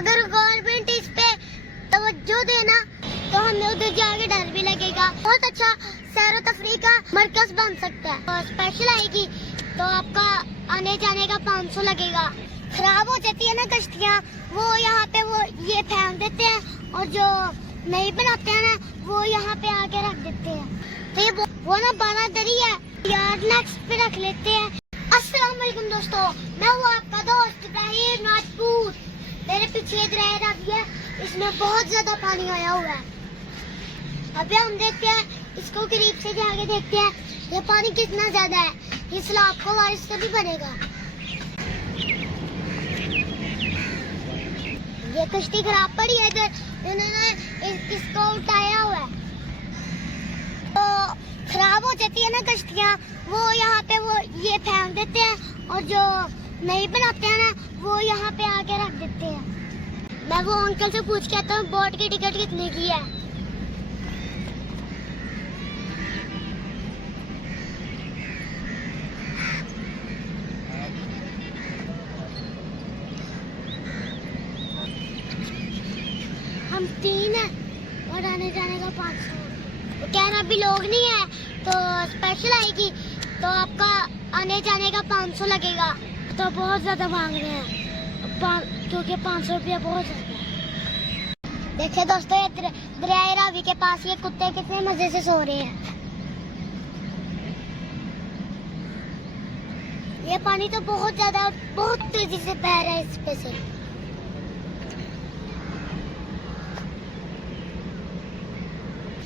अगर गवर्नमेंट इस पे तवज्जो देना तो हमें उधर जाके डर भी लगेगा। बहुत अच्छा सैर तफरी का मरकज बन सकता है। और स्पेशल आएगी तो आपका आने जाने का 500 लगेगा। खराब हो जाती है ना कश्तियाँ, वो यहाँ पे वो ये फेंक देते हैं और जो नहीं बनाते हैं ना वो यहाँ पे आके रख देते हैं। तो ये वो ना बानादरी है यार, नेक्स्ट पे रख लेते हैं। अस्सलाम वालेकुम दोस्तों, मैं हूँ आपका दोस्त इब्राहिम राजपूत। मेरे पीछे दरिया रावी है, इसमें बहुत ज्यादा पानी आया हुआ है। अभी हम देखते हैं, इसको करीब से जाके देखते हैं ये पानी कितना ज्यादा है। ये सैलाब को बारिश से भी बनेगा। ये कश्ती खराब पड़ी है इधर, इन्होंने इसको उठाया हुआ है। तो खराब हो जाती है ना कश्तियाँ, वो यहाँ पे वो ये फेंक देते हैं और जो नहीं बनाते हैं ना वो यहाँ पे आके रख देते हैं। मैं वो अंकल से पूछ के आता हूँ बोट की टिकट कितने की है। हम 3 है और आने जाने का 500। वो कह रहा अभी लोग नहीं है तो स्पेशल आएगी तो आपका आने जाने का 500 लगेगा। तो बहुत ज्यादा मांग रहे हैं क्योंकि 500 रुपया बहुत ज्यादा है। देखिए दोस्तों, ये दरिया रावी के पास ये कुत्ते कितने मजे से सो रहे हैं। ये पानी तो बहुत ज्यादा बहुत तेजी से बह रहा है इस पे से।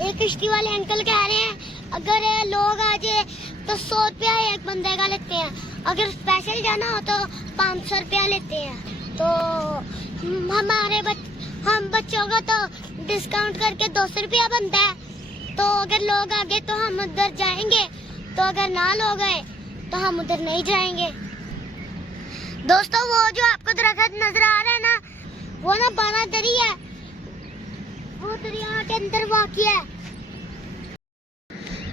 एक कश्ती वाले अंकल कह रहे हैं अगर लोग आ जाए तो 100 रुपया एक बंदे का लेते हैं, अगर स्पेशल जाना हो तो 500 रुपया लेते हैं। तो हम बच्चों का तो डिस्काउंट करके 200 रुपया बनता है। तो अगर लोग आ गए तो हम उधर जाएंगे, तो अगर ना लोग आए तो हम उधर नहीं जाएंगे। दोस्तों, वो जो आपको दरख्त नजर आ रहा है ना वो ना बानादरी है, वो दरिया के अंदर वाक़िया है।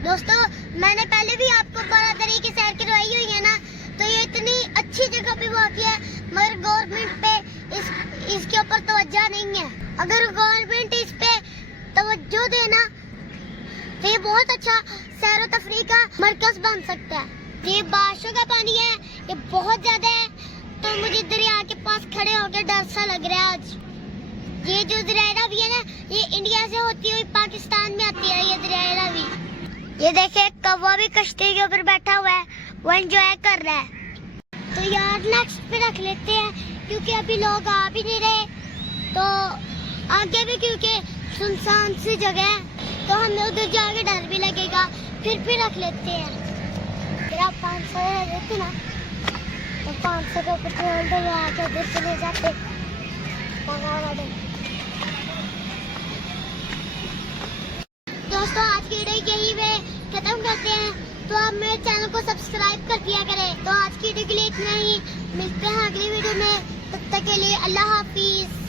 दोस्तों, मैंने पहले भी आपको बानादरी की सैर करवाई हुई है ना, तो ये इतनी अच्छी जगह पे वाक़िया है, मगर गवर्नमेंट पे इसके ऊपर तवज्जो नहीं है। अगर गवर्नमेंट इस पे तवज्जो देना तो ये बहुत अच्छा सैर तफरी का मरकज बन सकता है। ये बारिशों का पानी है, ये बहुत ज्यादा है, तो मुझे दरिया के पास खड़े होकर डर सा लग रहा है आज। ये जो दरिया रावी है ना, ये इंडिया से होती हुई पाकिस्तान में आती है ये दरिया रावी। ये देखे कौवा भी कश्ती के ऊपर बैठा हुआ है, वो एंजॉय कर रहा है। तो यार नेक्स्ट पे रख लेते हैं क्योंकि अभी लोग आ भी नहीं रहे, तो आगे भी क्योंकि सुनसान सी जगह है तो हमें उधर जाके डर भी लगेगा। फिर रख लेते हैं। फिर आप 500 देते ना तो 500 का पेट्रोल डलवा के उधर चले जाते। दोस्तों, आज की वीडियो यही वे खत्म करते हैं, तो आप मेरे चैनल को सब्सक्राइब कर दिया करें। तो आज की वीडियो के लिए इतना ही, मिलते हैं अगली वीडियो में, तब तक के लिए अल्लाह हाफिज।